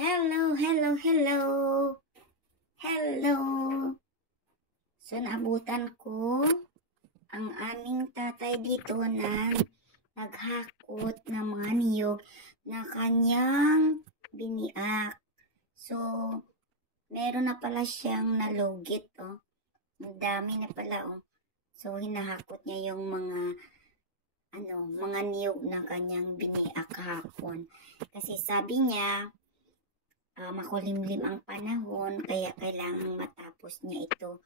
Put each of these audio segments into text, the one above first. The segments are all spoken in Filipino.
Hello, hello, hello. Hello. So, naabutan ko ang aming tatay dito na naghakot ng mga niyog na kanyang biniak. So, meron na pala siyang nalugit, oh. Ang dami na pala, oh. So, hinahakot niya yung mga niyog na kanyang biniak kahapon. Kasi sabi niya, makulimlim ang panahon, kaya kailangang matapos niya ito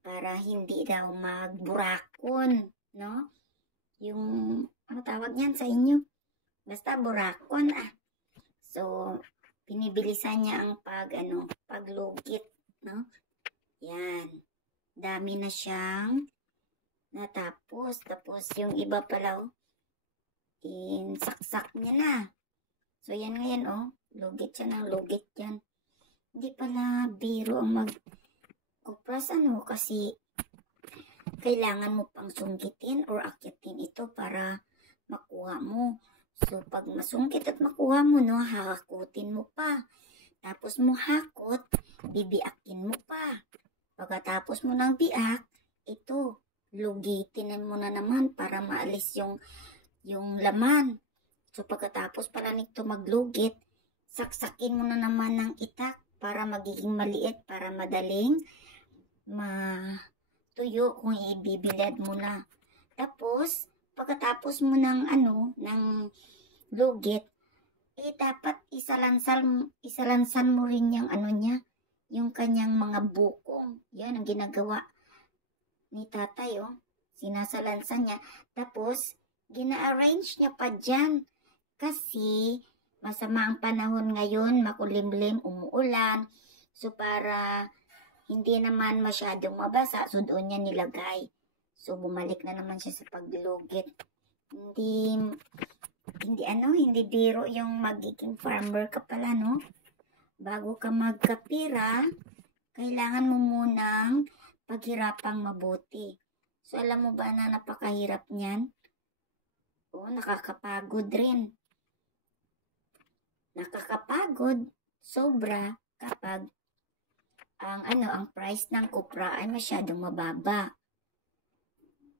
para hindi daw magburakon, no? Yung, ano tawag niyan sa inyo? Basta burakon, So, pinibilisan niya ang paglugit, no? Yan. Dami na siyang natapos. Tapos, yung iba pala, saksak niya na. So, yan ngayon, lugit siya ng lugit yan. Hindi pala biro ang mag-kupras, kasi kailangan mo pang sungkitin or akyatin ito para makuha mo. So, pag masungkit at makuha mo, hakakutin mo pa. Tapos mo hakot, bibiakin mo pa. Pagkatapos mo ng biak, ito, lugitin mo na naman para maalis yung laman. So, pagkatapos pala nito maglugit, saksakin mo na naman ng itak para magiging maliit, para madaling matuyo kung ibibilad mo na. Tapos, pagkatapos mo ng lugit, dapat isalansan mo rin yung yung kanyang mga bukong. Yan ang ginagawa ni tatay, sinasalansan niya. Tapos, gina-arrange niya pa dyan. Kasi, masama ang panahon ngayon, makulimlim, umuulan. So, para hindi naman masyadong mabasa, so doon niya nilagay. So, bumalik na naman siya sa paglugit. Hindi biro yung magiging farmer ka pala, no? Bago ka magkapira, kailangan mo munang paghirapang mabuti. So, alam mo ba na napakahirap niyan? Nakakapagod rin. Nakakapagod sobra kapag ang price ng kupra ay masyadong mababa.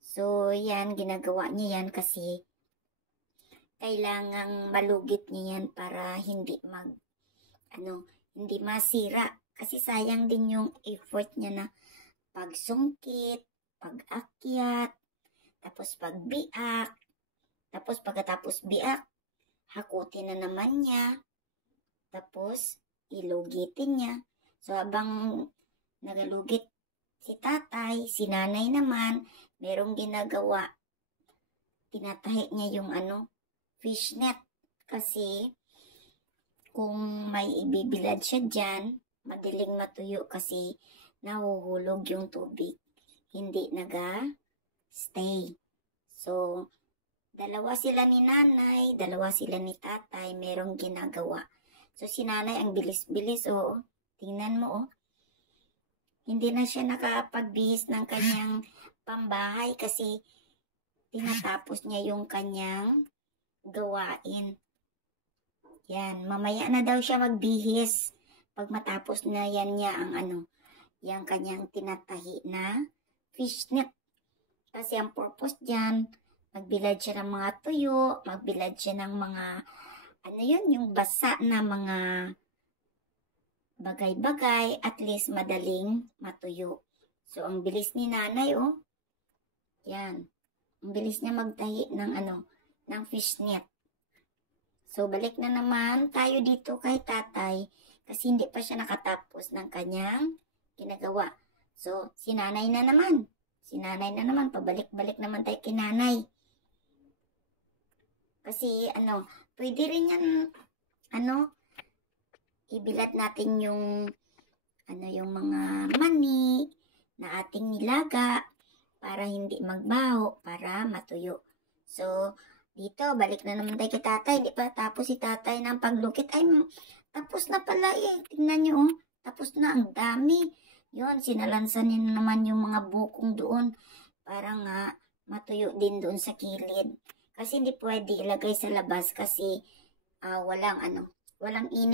So, yan, ginagawa niya yan kasi kailangang malugit niya yan para hindi hindi masira. Kasi sayang din yung effort niya na pagsungkit, pag-akyat, tapos pagbiak, tapos pagkatapos biak, hakutin na naman niya, tapos ilugitin niya. So, habang nagalugit si tatay, si nanay naman, merong ginagawa. Tinatahi niya yung fishnet. Kasi, kung may ibibilad siya dyan, madaling matuyo kasi nahuhulog yung tubig. Hindi naga-stay. So, dalawa sila ni nanay, dalawa sila ni tatay, merong ginagawa. So, si nanay ang bilis-bilis, tingnan mo, hindi na siya nakapagbihis ng kanyang pambahay kasi tinatapos niya yung kanyang gawain. Yan, mamaya na daw siya magbihis pag matapos na yan niya ang yung kanyang tinatahi na fishnet. Kasi ang purpose dyan, magbilad siya ng mga tuyo, magbilad siya ng mga, yung basa na mga bagay-bagay, at least madaling matuyo. So, ang bilis ni nanay, yan. Ang bilis niya magtahi ng fishnet. So, balik na naman tayo dito kay tatay kasi hindi pa siya nakatapos ng kanyang ginagawa. So, si nanay na naman. Pabalik-balik naman tayo kay nanay. Kasi, pwede rin yan, ibilad natin yung mga mani na ating nilaga para hindi magbaho, para matuyo. So, dito, balik na naman tayo kay tatay. Di pa tapos si tatay ng paglukit. Ay, tapos na pala Tingnan nyo, tapos na, ang dami. Yun, sinalansan niya na naman yung mga bukong doon para nga matuyo din doon sa kilid. Kasi hindi pwede ilagay sa labas kasi walang init.